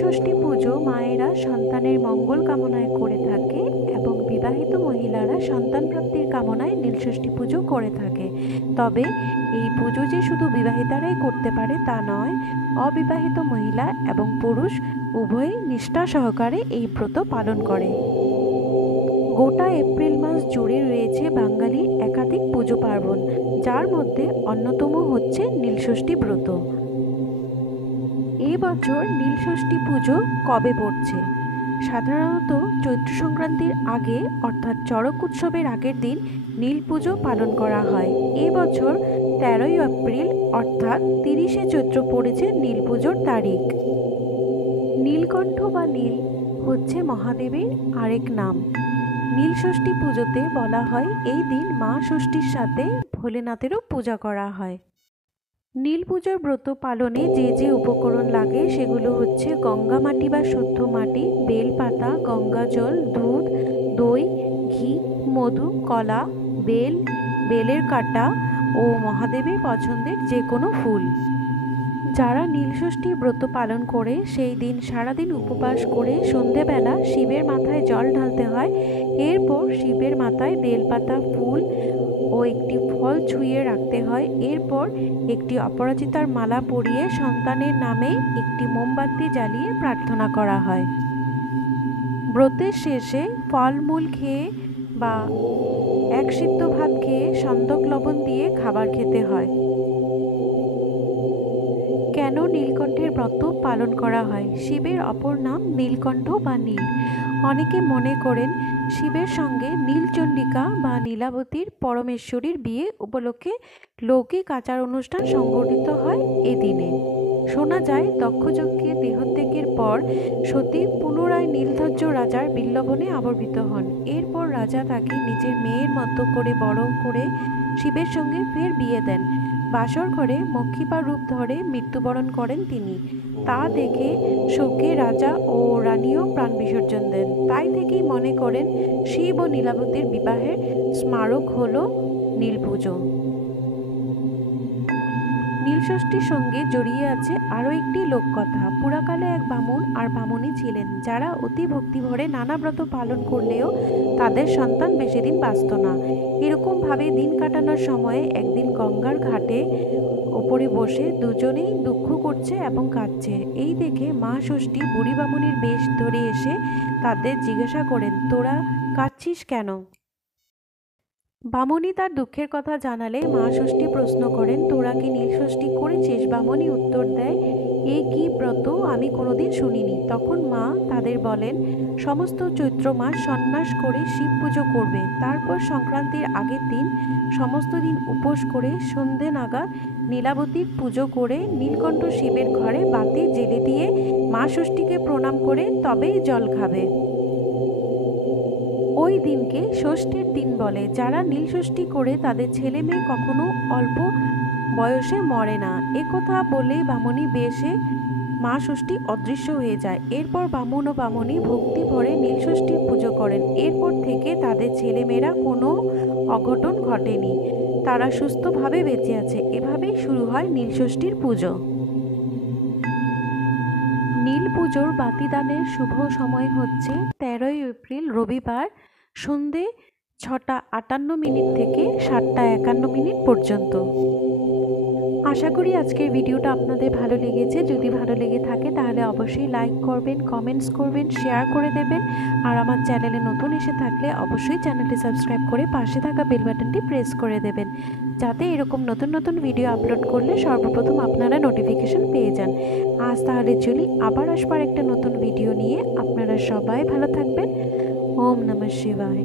নীলষষ্ঠী পুজো মায়েরা সন্তানের মঙ্গল কামনায় করে থাকে এবং বিবাহিত মহিলারা সন্তান প্রাপ্তির কামনায় নীলষষ্ঠী পুজো করে থাকে। তবে এই পুজো যে শুধু বিবাহিতারাই করতে পারে তা নয়, অবিবাহিত মহিলা এবং পুরুষ উভয়ই নিষ্ঠা সহকারে এই ব্রত পালন করে। গোটা এপ্রিল মাস জুড়ে রয়েছে বাঙালির একাধিক পুজো পার্বণ, যার মধ্যে অন্যতম হচ্ছে নীলষষ্ঠী ব্রত। এবছর নীলষষ্ঠী পুজো কবে পড়ছে? সাধারণত চৈত্র সংক্রান্তির আগে অর্থাৎ চড়ক উৎসবের আগের দিন নীল পুজো পালন করা হয়। এবছর 13ই এপ্রিল অর্থাৎ 30শে চৈত্র পড়েছে নীল পুজোর তারিখ। নীলকণ্ঠ বা নীল হচ্ছে মহাদেবের আরেক নাম। নীলষষ্ঠী পুজোতে বলা হয় এই দিন মা ষষ্ঠীর সাথে ভোলেনাথেরও পূজা করা হয়। নীল পুজোর ব্রত পালনে যে যে উপকরণ লাগে সেগুলো হচ্ছে গঙ্গা মাটি বা শুদ্ধ মাটি, বেলপাতা, গঙ্গা জল, দুধ, দই, ঘি, মধু, কলা, বেলের কাটা ও মহাদেবের পছন্দের যে কোনো ফুল। যারা নীলষষ্ঠীর ব্রত পালন করে সেই দিন সারাদিন উপবাস করে সন্ধেবেলা শিবের মাথায় জল ঢালতে হয়। এরপর শিবের মাথায় বেলপাতা, ফুল ও একটি ফল ছুঁয়ে রাখতে হয়। এরপর একটি অপরাজিতার মালা পরিয়ে সন্তানের নামে একটি মোমবাতি জ্বালিয়ে প্রার্থনা করা হয়। ব্রতের শেষে ফলমূল খেয়ে বা এক সিদ্ধ ভাত খেয়ে সন্দক লবণ দিয়ে খাবার খেতে হয়। কেন নীলকণ্ঠের ব্রত পালন করা হয়? শিবের অপর নাম নীলকণ্ঠ বা নীল। অনেকে মনে করেন শিবের সঙ্গে নীলচণ্ডিকা বা নীলাবতীর পরমেশ্বরীর বিয়ে উপলক্ষে লৌকিক আচার অনুষ্ঠান সংগঠিত হয় এদিনে। শোনা যায় দক্ষযজ্ঞের দেহত্যাগের পর সতী পুনরায় নীলধ্বজ রাজার বিল্লবনে আবির্ভূত হন। এরপর রাজা তাকে নিজের মেয়ের মতো করে বড় করে শিবের সঙ্গে ফের বিয়ে দেন। বাসর ঘরে মক্ষিপা রূপ ধরে মৃত্যুবরণ করেন তিনি। তা দেখে শোকে রাজা ও রানীও প্রাণ বিসর্জন দেন। তাই থেকেই মনে করেন শিব ও নীলাবতীর বিবাহের স্মারক হল নীল পুজো। নীলষষ্ঠীর সঙ্গে জড়িয়ে আছে আরও একটি লোককথা। পুরাকালে এক বামুন আর বামুনি ছিলেন, যারা অতি ভক্তিভরে নানা ব্রত পালন করলেও তাদের সন্তান বেশি দিন বাঁচত না। এরকমভাবে দিন কাটানোর সময়ে একদিন গঙ্গার ঘাটে ওপরে বসে দুজনেই দুঃখ করছে এবং কাঁদছে। এই দেখে মা ষষ্ঠী বুড়ি বামুনির বেশ ধরে এসে তাদের জিজ্ঞাসা করেন, তোরা কাঁদছিস কেন? বামুনি তার দুঃখের কথা জানালে মা ষষ্ঠী প্রশ্ন করেন, তোরা কি নীলষষ্ঠী করেছিস? বামুনি উত্তর দেয়, এ কি ব্রত আমি কোনোদিন শুনিনি। তখন মা তাদের বলেন, সমস্ত চৈত্র মাস সন্ন্যাস করে শিব পুজো করবে। তারপর সংক্রান্তির আগের দিন সমস্ত দিন উপোস করে সন্ধে নাগাদ নীলাবতীর পুজো করে নীলকণ্ঠ শিবের ঘরে বাতি জ্বেলে দিয়ে মা ষষ্ঠীকে প্রণাম করে তবেই জল খাবে। ওই দিনকে ষষ্ঠীর দিন বলে। যারা নীলষষ্ঠী করে তাদের ছেলে মেয়ে কখনো অল্প বয়সে মরে না। একথা বলে বামুনি বেশে মা ষষ্ঠী অদৃশ্য হয়ে যায়। এরপর বামুন ও বামুনি ভক্তি ভরে নীলষষ্ঠীর পুজো করেন। এরপর থেকে তাদের ছেলেমেয়েরা কোনো অঘটন ঘটেনি, তারা সুস্থভাবে বেঁচে আছে। এভাবেই শুরু হয় নীলষষ্ঠীর পুজো। নীল পুজোর বাতিদানের শুভ সময় হচ্ছে 13ই এপ্রিল রবিবার সন্ধে 6:58 থেকে 7:51 পর্যন্ত। আশা করি আজকের ভিডিওটা আপনাদের ভালো লেগেছে। যদি ভালো লেগে থাকে তাহলে অবশ্যই লাইক করবেন, কমেন্টস করবেন, শেয়ার করে দেবেন। আর আমার চ্যানেলে নতুন এসে থাকলে অবশ্যই চ্যানেলটি সাবস্ক্রাইব করে পাশে থাকা বেল বাটনটি প্রেস করে দেবেন, যাতে এরকম নতুন নতুন ভিডিও আপলোড করলে সর্বপ্রথম আপনারা নোটিফিকেশন পেয়ে যান। আজ তাহলে চলি, আবার আসবার একটা নতুন ভিডিও নিয়ে। আপনারা সবাই ভালো থাকবেন। ওম নমঃ শিবায়।